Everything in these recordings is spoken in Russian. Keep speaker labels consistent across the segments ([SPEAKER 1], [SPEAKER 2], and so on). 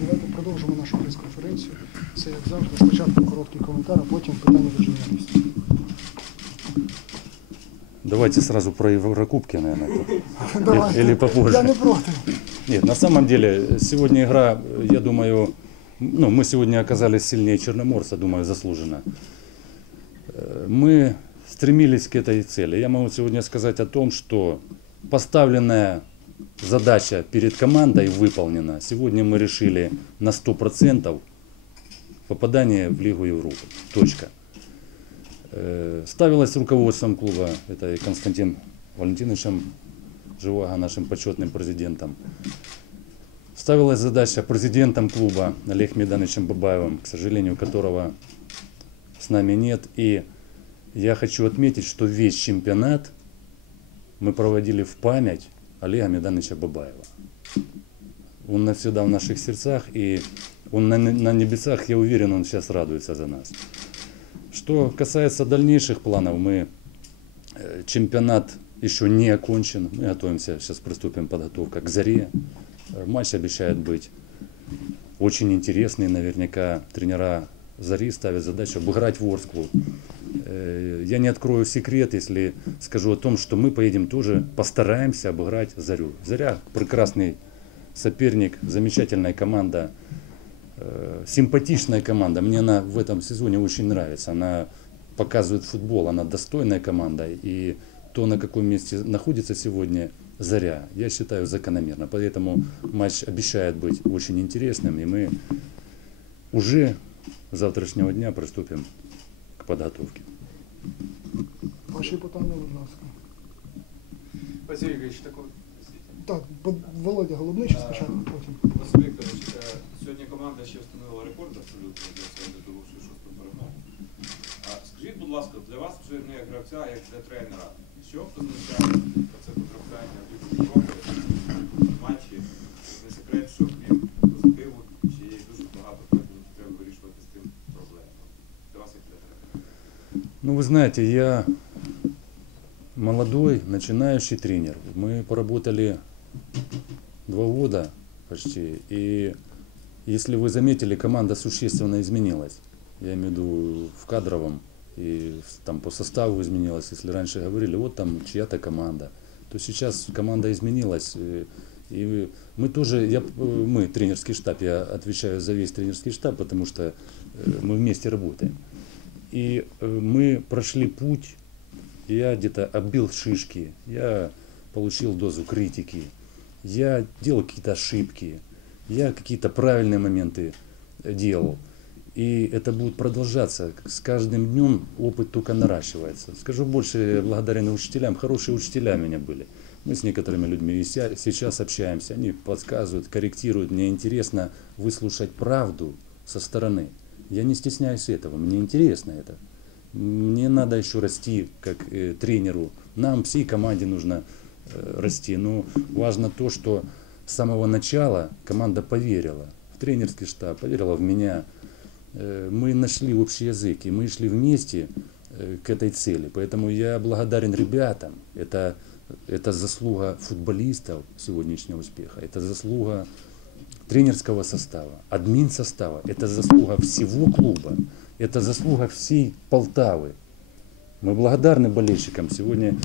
[SPEAKER 1] давайте продовжимо нашу прес-конференцію. Це як завжди. Спочатку короткий коментар, а потім питання до журналістів.
[SPEAKER 2] Давайте сразу про Еврокубки, наверное.
[SPEAKER 1] Давайте.
[SPEAKER 2] Или попозже.
[SPEAKER 1] Я не проти.
[SPEAKER 2] Нет, на самом деле, сегодня игра, я думаю, ну, мы сегодня оказались сильнее Черноморца, думаю, заслуженно. Э, Мы стремились к этой цели. Я могу сегодня сказать о том, что поставленная задача перед командой выполнена. Сегодня мы решили на 100% попадание в Лигу Европы. Точка. Э, Ставилось руководством клуба, это Константин Валентиновичем Живаго, нашим почетным президентом. Ставилась задача президентом клуба Олег Медановичем Бабаевым, к сожалению, которого с нами нет. И я хочу отметить, что весь чемпионат мы проводили в память Олега Медановича Бабаева. Он навсегда в наших сердцах, и он на, на небесах, я уверен, он сейчас радуется за нас. Что касается дальнейших планов, мы чемпионат еще не окончен. Мы готовимся, сейчас приступим подготовка к заре. Матч обещает быть очень интересный. Наверняка тренера Зари ставят задачу обыграть Ворсклу. Э, Я не открою секрет, если скажу о том, что мы поедем тоже, постараемся обыграть Зарю. Заря прекрасный соперник, замечательная команда, э, симпатичная команда. Мне она в этом сезоне очень нравится. Она показывает футбол, она достойная команда. И то, на каком месте находится сегодня Заря, я считаю закономерно. Поэтому матч обещает быть очень интересным, и мы уже с завтрашнего дня приступим к подготовке.
[SPEAKER 1] Ваші питання, будь ласка.
[SPEAKER 3] Василь Ігорович,
[SPEAKER 1] Так, Бо- Володя Голубничий спочатку, потім.
[SPEAKER 3] Василь Вікторович, е, сьогодні команда ще встановила рекорд абсолютно для себе здобувши шосту перемогу. Скажіть, будь ласка, для вас вже не як гравця, а як для тренера. Що означає це потрапляння в Європи матчі? Не секрет, що крім
[SPEAKER 2] Ну, вы знаете, я молодой, начинающий тренер. Мы поработали два года почти. И если вы заметили, команда существенно изменилась. Я имею в виду в кадровом и там по составу изменилась. Если раньше говорили, вот там чья-то команда, то сейчас команда изменилась. э, И мы тоже, я, э, мы, тренерский штаб, я отвечаю за весь тренерский штаб, потому что э, мы вместе работаем. И э, мы прошли путь, я где-то оббил шишки, я получил дозу критики, я делал какие-то ошибки, я какие-то правильные моменты делал. И это будет продолжаться. С каждым днем опыт только наращивается. Скажу больше, благодарен учителям. Хорошие учителя у меня были. Мы с некоторыми людьми и сейчас общаемся. Они подсказывают, корректируют. Мне интересно выслушать правду со стороны. Я не стесняюсь этого. Мне интересно это. Мне надо еще расти как э, тренеру. Нам, всей команде нужно э, расти. Но важно то, что с самого начала команда поверила в тренерский штаб, поверила в меня. Э, Мы нашли общий язык, и мы шли вместе э, к этой цели. Поэтому я благодарен ребятам. Это, это заслуга футболистов сегодняшнего успеха. Это заслуга тренерского состава, админ состава. Это заслуга всего клуба. Это заслуга всей Полтавы. Мы благодарны болельщикам. Сегодня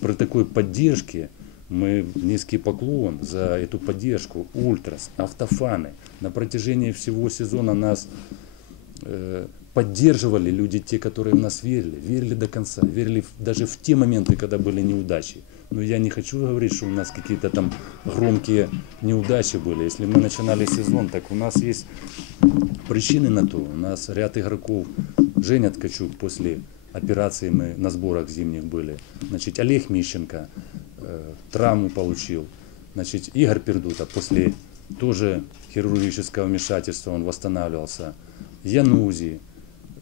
[SPEAKER 2] при такой поддержке мы низкий поклон за эту поддержку. Ультрас, автофаны. На протяжении всего сезона нас э, поддерживали люди, те, которые в нас верили, верили до конца, верили даже в те моменты, когда были неудачи. Но я не хочу говорить, что у нас какие-то там громкие неудачи были. Если мы начинали сезон, так у нас есть причины на то. У нас ряд игроков, Женя Ткачук после операции мы на сборах зимних были. Значит, Олег Мищенко э, травму получил. Значит, Игорь Пердута после тоже хирургического вмешательства он восстанавливался. Янузи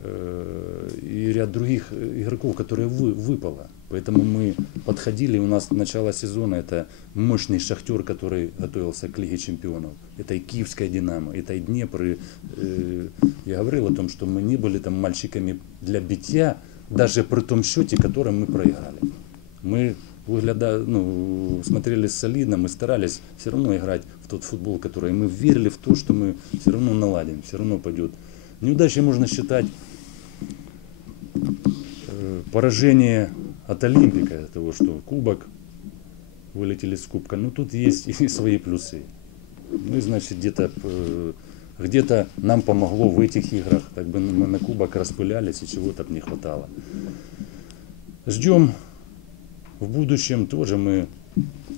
[SPEAKER 2] э, и ряд других игроков, которые вы, выпало. Поэтому мы подходили, у нас начало сезона это мощный шахтер, который готовился к Лиге Чемпионов. Это и Киевская Динамо, это и Днепр. И, э, я говорил о том, что мы не были там мальчиками для битья, даже при том счете, которым мы проиграли. Мы выгляда, ну, смотрелись солидно, мы старались все равно играть в тот футбол, который мы верили в то, что мы все равно наладим, все равно пойдет. Неудачей можно считать э, поражение от Олимпика, того, что кубок вылетели с кубка. Ну тут есть и свои плюсы. Ну и значит где-то э, где-то нам помогло в этих играх, так бы мы на кубок распылялись и чего-то не хватало. Ждем в будущем тоже мы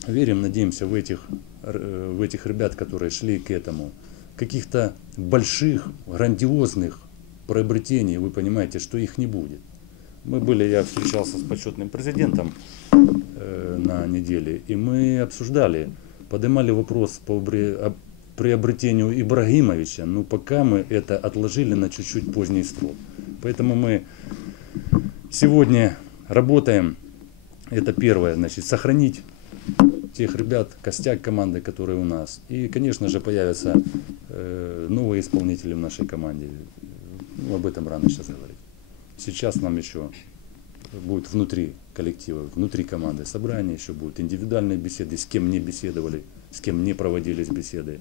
[SPEAKER 2] верим, надеемся в этих, э, в этих ребят, которые шли к этому. Каких-то больших, грандиозных приобретений, вы понимаете, что их не будет. Мы были, я встречался с почетным президентом э, на неделе, и мы обсуждали, поднимали вопрос по бре- об приобретению Ибрагимовича, но пока мы это отложили на чуть-чуть поздний срок. Поэтому мы сегодня работаем, это первое, значит, сохранить тех ребят, костяк команды, которые у нас. И, конечно же, появятся э, новые исполнители в нашей команде. Ну, об этом рано сейчас говорить. Сейчас нам еще будет внутри коллектива, внутри команды собрания, еще будут индивидуальные беседы, с кем не беседовали, с кем не проводились беседы.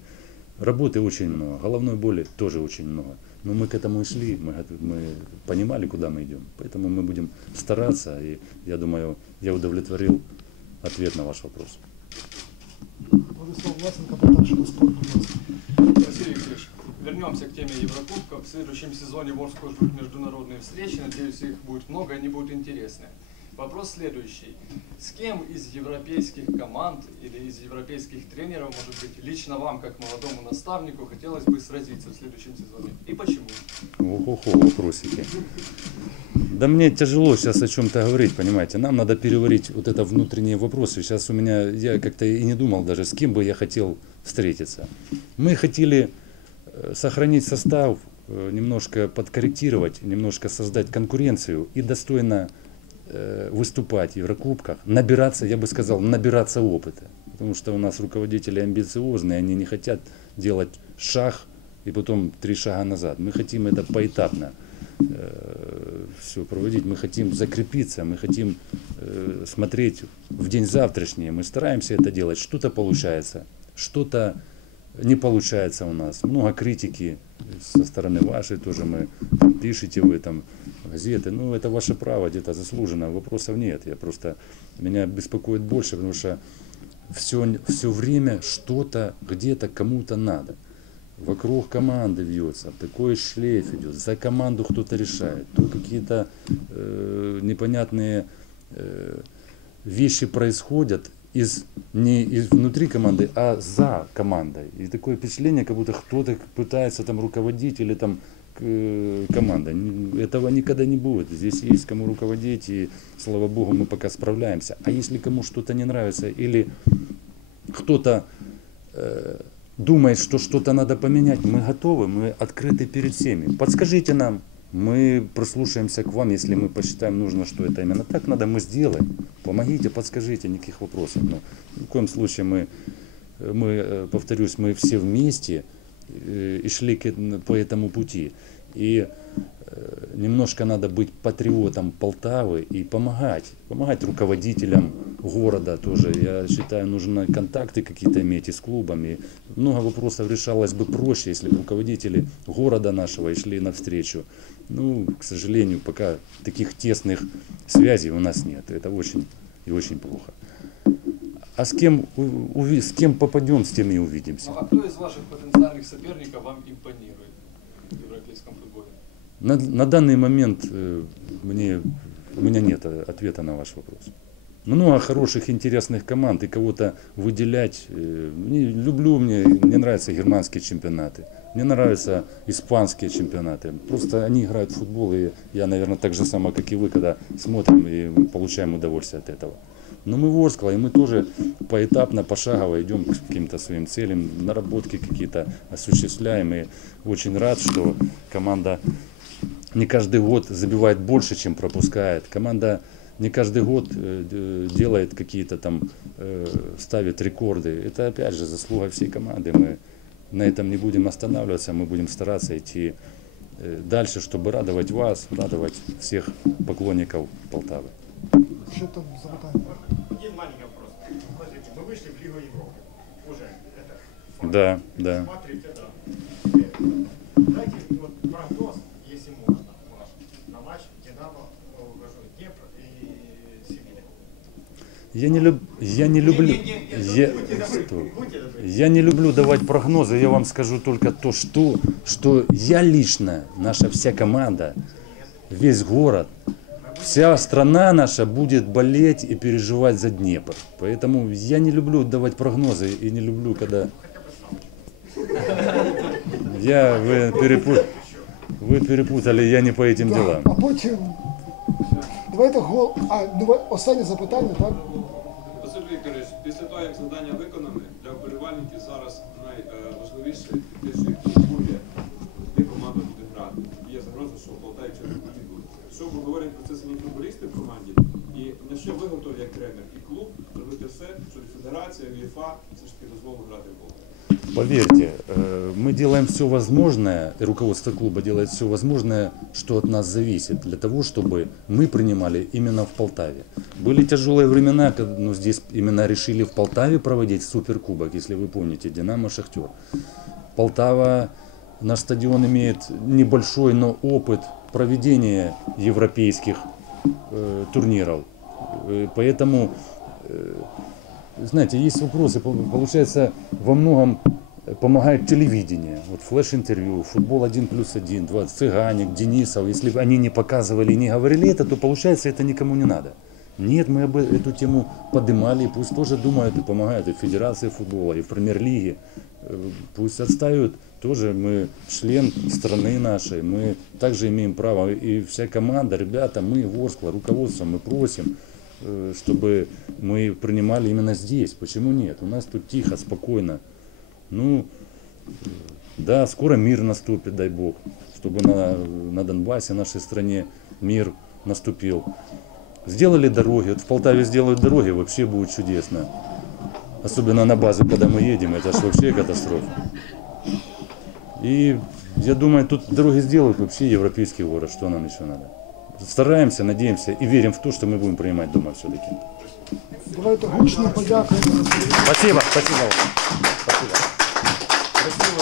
[SPEAKER 2] Работы очень много, головной боли тоже очень много. Но мы к этому и шли, мы, мы понимали, куда мы идем. Поэтому мы будем стараться, и я думаю, я удовлетворил ответ на ваш вопрос.
[SPEAKER 1] Владислав Власенко, Полтавщина спорт,
[SPEAKER 4] вернемся к теме Еврокубка. В следующем сезоне в Орске ждут международные встречи. Надеюсь, их будет много, они будут интересны. Вопрос следующий. С кем из европейских команд или из европейских тренеров, может быть, лично вам, как молодому наставнику, хотелось бы сразиться в следующем сезоне? И почему?
[SPEAKER 2] Ого-го, вопросики. Да мне тяжело сейчас о чем-то говорить, понимаете. Нам надо переварить вот это внутренние вопросы. Сейчас у меня, я как-то и не думал даже, с кем бы я хотел встретиться. Мы хотели сохранить состав, э, немножко подкорректировать, немножко создать конкуренцию и достойно э, выступать в Еврокубках, набираться, я бы сказал, набираться опыта. Потому что у нас руководители амбициозные, они не хотят делать шаг и потом три шага назад. Мы хотим это поэтапно все проводить. Мы хотим закрепиться, мы хотим э, смотреть в день завтрашний. Мы стараемся это делать. Что-то получается, что-то не получается у нас. Много критики со стороны вашей тоже мы пишете вы там газеты. Ну, это ваше право, где-то заслуженно. Вопросов нет. Я просто меня беспокоит больше, потому что все, все время что-то где-то кому-то надо. Вокруг команды вьется, такой шлейф идет, за команду кто-то решает, то какие-то э, непонятные э, вещи происходят из, не из внутри команды, а за командой. И такое впечатление, как будто кто-то пытается там руководить или там э, команда. Этого никогда не будет. Здесь есть кому руководить, и слава богу, мы пока справляемся. А если кому что-то не нравится, или кто-то э, думает, что что-то надо поменять, мы готовы, мы открыты перед всеми. Подскажите нам, мы прислушаемся к вам, если мы посчитаем нужно, что это именно так надо, мы сделаем. Помогите, подскажите, никаких вопросов. Но в коем случае мы, мы, э, повторюсь, мы все вместе э, и шли к по этому пути. И э, немножко надо быть патриотом Полтавы и помогать, помогать руководителям города тоже. Я считаю, нужно контакты какие-то иметь и с клубами. Много вопросов решалось бы проще, если бы руководители города нашего и шли навстречу. Ну, к сожалению, пока таких тесных связей у нас нет. Это очень и очень плохо. А с кем, у- с кем попадем, с тем и увидимся.
[SPEAKER 4] А кто из ваших потенциальных соперников вам импонирует в европейском футболе?
[SPEAKER 2] На, на данный момент э, мне, у меня нет ответа на ваш вопрос. Много хороших, интересных команд, и кого-то выделять. э, не, люблю, мне, мне нравятся германские чемпионаты. Мне нравятся испанские чемпионаты. Просто они играют в футбол, и я, наверное, так же само, как и вы, когда смотрим и получаем удовольствие от этого. Но мы Ворскла, и мы тоже поэтапно, пошагово идем к каким-то своим целям, наработки какие-то осуществляем. И очень рад, что команда не каждый год забивает больше, чем пропускает. Команда не каждый год э, делает какие-то там, э, ставит рекорды. Это опять же заслуга всей команды. Мы на этом не будем останавливаться, мы будем стараться идти э, дальше, чтобы радовать вас, радовать всех поклонников Полтавы.
[SPEAKER 1] Там запитання?
[SPEAKER 5] Один маленький вопрос. Смотрите, мы вышли в Лигу Европы. Уже. Это факт.
[SPEAKER 2] Да, да.
[SPEAKER 5] Смотрите, да. Дайте вот прогноз, если можно, ваш, на матч Динамо, о, кажу, Днепр и Севилья.
[SPEAKER 2] Я не, люб... я не люблю... Я...
[SPEAKER 5] Будьте добры,
[SPEAKER 2] Что?
[SPEAKER 5] будьте добры.
[SPEAKER 2] Я не люблю давать прогнозы, я вам скажу только то, что, что я лично, наша вся команда, весь город, вся страна наша будет болеть и переживать за Днепр. Поэтому я не люблю давать прогнозы и не люблю, когда... Я, вы, перепу- вы перепутали, я не по этим делам.
[SPEAKER 1] А потім. Давайте гол. А, давай, останнє запитання, так?
[SPEAKER 3] Василь Вікторович, після того, як завдання виконане, для вболівальників зараз найважливіше те, що їх турбує, де команда буде грати. Є загроза, що Полтаві через буде. Що ви говорите про це самі футболісти в команді? І на що ви готові як тренер і клуб робити все, щоб федерація, УЄФА все ж таки дозволили грати в Полтаві?
[SPEAKER 2] Поверьте, э, мы делаем все возможное, и руководство клуба делает все возможное, что от нас зависит, для того, чтобы мы принимали именно в Полтаве. Были тяжелые времена, когда ну, здесь именно решили в Полтаве проводить суперкубок, если вы помните, Динамо Шахтер. Полтава, наш стадион имеет небольшой, но опыт проведения европейских э, турниров. Э, поэтому э, знаете, есть вопросы. Пол- Получается, во многом э, помогает телевидение. Вот флеш-интервью, футбол 1 плюс 1, 20, Цыганик, Денисов. Если бы они не показывали не говорили это, то получается, это никому не надо. Нет, мы об э- эту тему поднимали, пусть тоже думают и помогают и в Федерации футбола, и в Премьер-лиге. Э, Пусть отстают, тоже мы член страны нашей, мы также имеем право, и вся команда, ребята, мы, Ворскла, руководство, мы просим, чтобы мы принимали именно здесь. Почему нет? У нас тут тихо, спокойно. Ну, э, да, скоро мир наступит, дай бог, чтобы на, на Донбассе, нашей стране, мир наступил. Сделали дороги, вот в Полтаве сделают дороги, вообще будет чудесно. Особенно на базу, когда мы едем, это ж вообще катастрофа. И я думаю, тут дороги сделают вообще европейский город, что нам еще надо. Стараемся, надеемся и верим в то, что мы будем принимать дома все-таки.
[SPEAKER 1] Давайте гучно подякуємо.
[SPEAKER 2] Спасибо, спасибо. Спасибо.